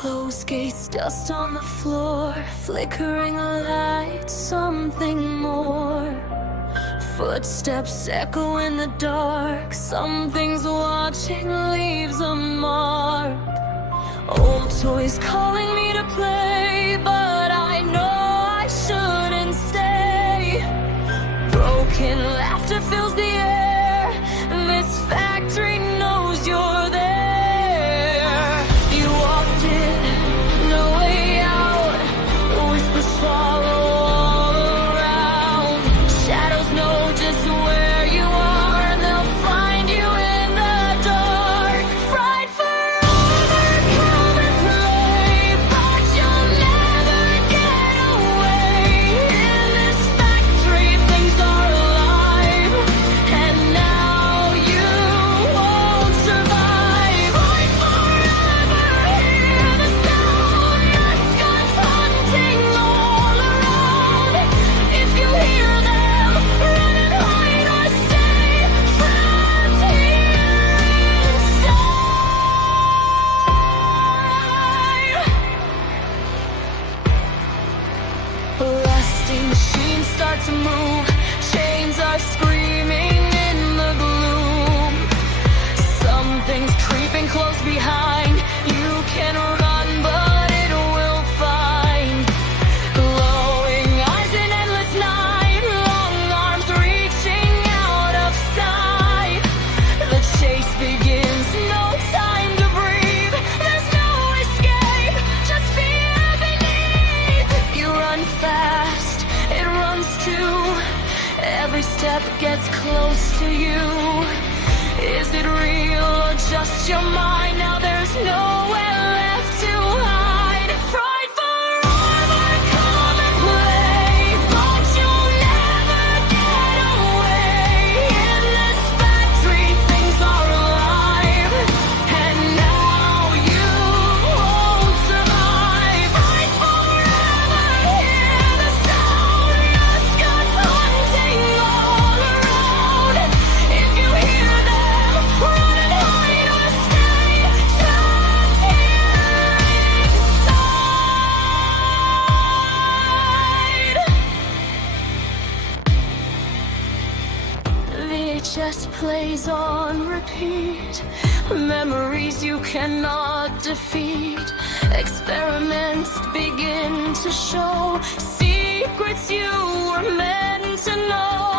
Closed gates, dust on the floor, flickering a light, something more. Footsteps echo in the dark, something's watching, leaves a mark. Old toys calling me to play, but I know I shouldn't stay. Broken laughter fills the air, this factory knows you're there. You walked in, no way out, with the swallow all around. Shadows know just where you are, and they'll find you in the dark. Fright forever, come and play, but you'll never get away. In this factory, things are alive, and now you won't survive. Fight forever, hear the sound, mascots hunting all around. If you hear them, run and hide or stay trapped here inside. Rusting machines start to move, chains are screaming in the gloom. Something's creeping close behind, you can run but it will find. Glowing eyes in endless night, long arms reaching out of sight. The chase begins, no time to breathe, there's no escape, just fear beneath. You run fast, it runs too, every step gets close to you. Is it real or just your mind? Now there's nowhere left to hide. Fright forever, come and play, but you'll never get away. In this factory, things are alive, and now you won't survive. Fight forever, hear the sound, mascots hunting all around. If you hear them, run and hide or stay trapped here inside. VHS plays on repeat, memories you cannot defeat. Experiments begin to show secrets you were meant to know.